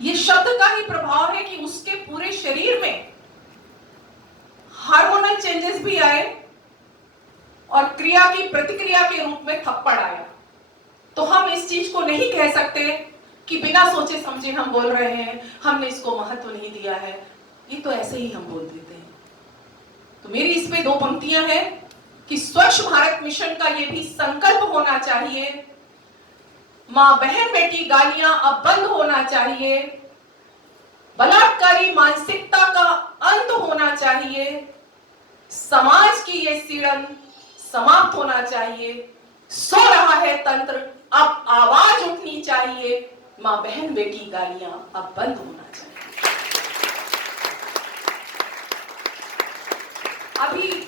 ये शब्द का ही प्रभाव है कि उसके पूरे शरीर में हार्मोनल चेंजेस भी आए और क्रिया की प्रतिक्रिया के रूप में थप्पड़ आया। तो हम इस चीज को नहीं कह सकते कि बिना सोचे समझे हम बोल रहे हैं, हमने इसको महत्व नहीं दिया है, ये तो ऐसे ही हम बोल देते हैं। तो मेरी इस पे 2 पंक्तियां हैं कि स्वच्छ भारत मिशन का ये भी संकल्प होना चाहिए, मां बहन बेटी गालियां अब बंद होना चाहिए, बलात्कारी मानसिकता का अंत होना चाहिए, समाज की ये सीड़न समाप्त होना चाहिए, सो रहा है तंत्र अब आवाज उठनी चाहिए, मां बहन बेटी गालियां अब बंद होना चाहिए। अभी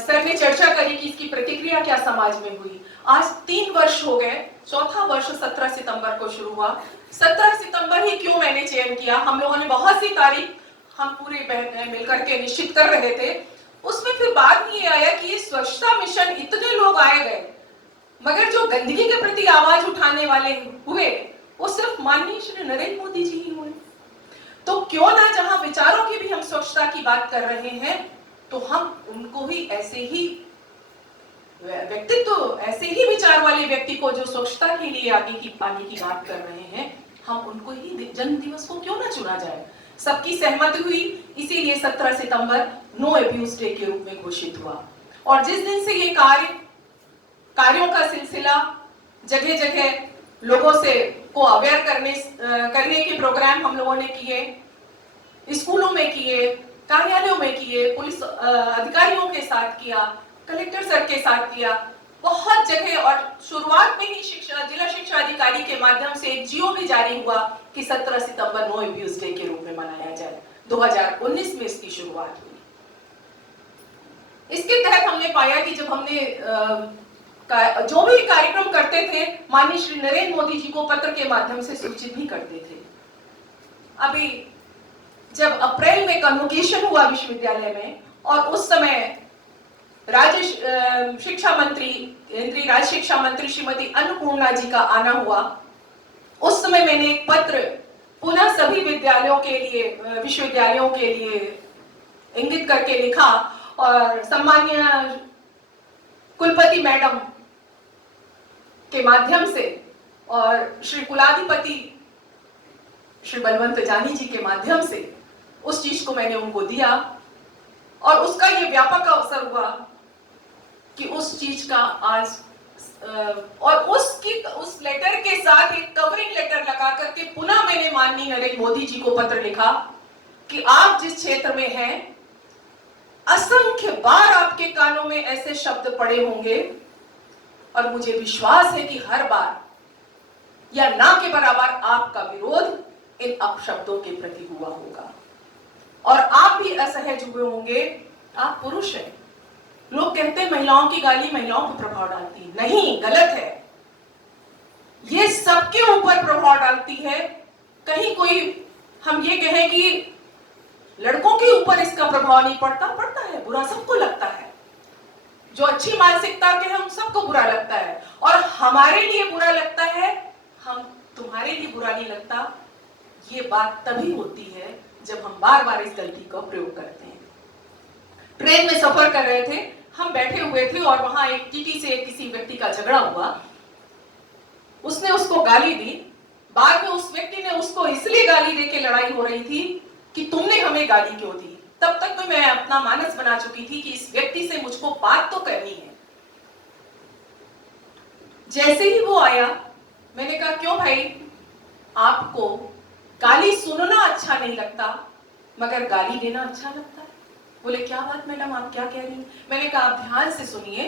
सर ने चर्चा करी कि इसकी प्रतिक्रिया क्या समाज में हुई। आज 3 वर्ष हो गए, चौथा वर्ष 17 सितंबर को शुरू हुआ। 17 सितंबर ही क्यों मैंने चयन किया, हम लोगों ने बहुत सी तारीख हम पूरे बहन मिलकर के निश्चित कर रहे थे। उसमें फिर बाद में ये आया कि ये स्वच्छता मिशन इतने लोग आए गए, मगर जो गंदगी के प्रति आवाज उठाने वाले हुए वो सिर्फ माननीय श्री नरेंद्र मोदी जी ही हुए। तो क्यों ना जहां विचारों की भी हम स्वच्छता की बात कर रहे हैं, तो हम उनको ही ऐसे ही व्यक्तित्व, ऐसे ही विचार वाले व्यक्ति को जो स्वच्छता के लिए आगे की पाने की बात कर रहे हैं, हम उनको ही जन्म दिवस को क्यों ना चुना जाए। सबकी सहमति हुई, इसीलिए 17 सितंबर नो अब्यूज डे के रूप में घोषित हुआ। और जिस दिन से ये कार्यों का सिलसिला जगह जगह लोगों से को अवेयर करने के प्रोग्राम हम लोगों ने किए, स्कूलों में किए, कार्यालयों में किए, पुलिस अधिकारियों के साथ किया, कलेक्टर सर के साथ किया, बहुत जगह। और शुरुआत में ही जिला शिक्षा अधिकारी के माध्यम से एक जियो भी जारी हुआ कि 17 सितंबर नो अब्यूज डे के रूप में मनाया जाए। 2019 में इसकी शुरुआत हुई। इसके तहत हमने पाया कि जब हमने जो भी कार्यक्रम करते थे, माननीय श्री नरेंद्र मोदी जी को पत्र के माध्यम से सूचित भी करते थे। अभी जब अप्रैल में कन्वोकेशन हुआ विश्वविद्यालय में, और उस समय राज्य शिक्षा मंत्री, केंद्रीय राज्य शिक्षा मंत्री श्रीमती अन्नपूर्णा जी का आना हुआ, उस समय मैंने एक पत्र पुनः सभी विद्यालयों के लिए, विश्वविद्यालयों के लिए इंगित करके लिखा और सम्माननीय कुलपति मैडम के माध्यम से और श्री कुलाधिपति श्री बलवंत जानी जी के माध्यम से उस चीज को मैंने उनको दिया। और उसका ये व्यापक अवसर हुआ कि उस चीज का आज और उस लेटर के साथ एक कवरिंग लेटर लगा करके पुनः मैंने माननीय नरेंद्र मोदी जी को पत्र लिखा कि आप जिस क्षेत्र में हैं, असंख्य बार आपके कानों में ऐसे शब्द पड़े होंगे और मुझे विश्वास है कि हर बार या ना के बराबर आपका विरोध इन अपशब्दों के प्रति हुआ होगा और आप भी असहज हुए होंगे। आप पुरुष हैं, लोग कहते हैं महिलाओं की गाली महिलाओं पर प्रभाव डालती है, नहीं, गलत है। ये सबके ऊपर प्रभाव डालती है। कहीं कोई हम ये कहें कि लड़कों के ऊपर इसका प्रभाव नहीं पड़ता, पड़ता है, बुरा सबको लगता है। जो अच्छी मानसिकता के हैं उन सबको बुरा लगता है, और हमारे लिए बुरा लगता है, हम तुम्हारे लिए बुरा नहीं लगता। ये बात तभी होती है जब हम बार बार इस गलती का प्रयोग करते हैं। ट्रेन में सफर कर रहे थे, हम बैठे हुए थे और वहां एक टीटी से किसी व्यक्ति का झगड़ा हुआ, उसने उसको गाली दी। बाद में उस व्यक्ति ने उसको इसलिए गाली देके लड़ाई हो रही थी कि तुमने हमें गाली क्यों दी। तब तक मैं अपना मानस बना चुकी थी कि इस व्यक्ति से मुझको बात तो करनी है। जैसे ही वो आया, मैंने कहा क्यों भाई, आपको गाली सुनना अच्छा नहीं लगता मगर गाली देना अच्छा लगता है? बोले क्या बात मैडम, आप क्या कह रही हैं? मैंने कहा आप ध्यान से सुनिए,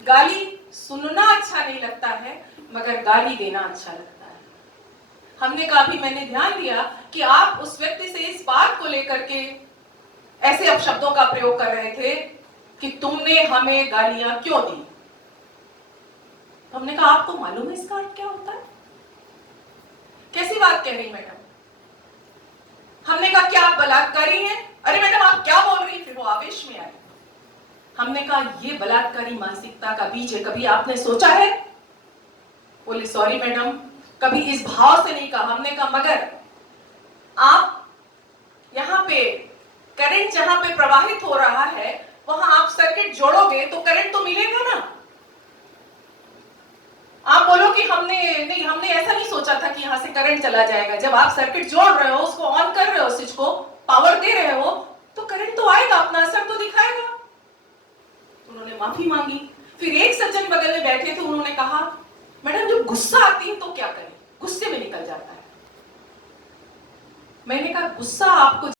गाली सुनना अच्छा नहीं लगता है मगर गाली देना अच्छा लगता है। हमने कहा भी मैंने ध्यान दिया कि आप उस व्यक्ति से इस बात को लेकर के ऐसे अपशब्दों का प्रयोग कर रहे थे कि तुमने हमें गालियां क्यों दी। हमने कहा आपको मालूम है इसका अर्थ क्या होता है? कैसी बात कह रही मैडम? हमने कहा क्या आप बलात्कारी हैं? अरे मैडम आप क्या बोल रही? फिर वो आवेश में आई। हमने कहा ये बलात्कारी मानसिकता का बीज है, कभी आपने सोचा है? बोले सॉरी मैडम, कभी इस भाव से नहीं कहा। हमने कहा मगर करंट जहां पे प्रवाहित हो रहा है वहां आप सर्किट जोड़ोगे तो करंट तो मिलेगा ना। आप बोलो कि हमने ऐसा नहीं सोचा था कि यहां से करंट चला जाएगा। जब आप सर्किट जोड़ रहे हो, उसको ऑन कर रहे हो, स्विच को पावर दे रहे हो, तो करंट तो आएगा, अपना असर तो दिखाएगा। उन्होंने माफी मांगी। फिर एक सज्जन बगल में बैठे थे, उन्होंने कहा मैडम जब गुस्सा आती है तो क्या करें, गुस्से में निकल जाता है। मैंने कहा गुस्सा आपको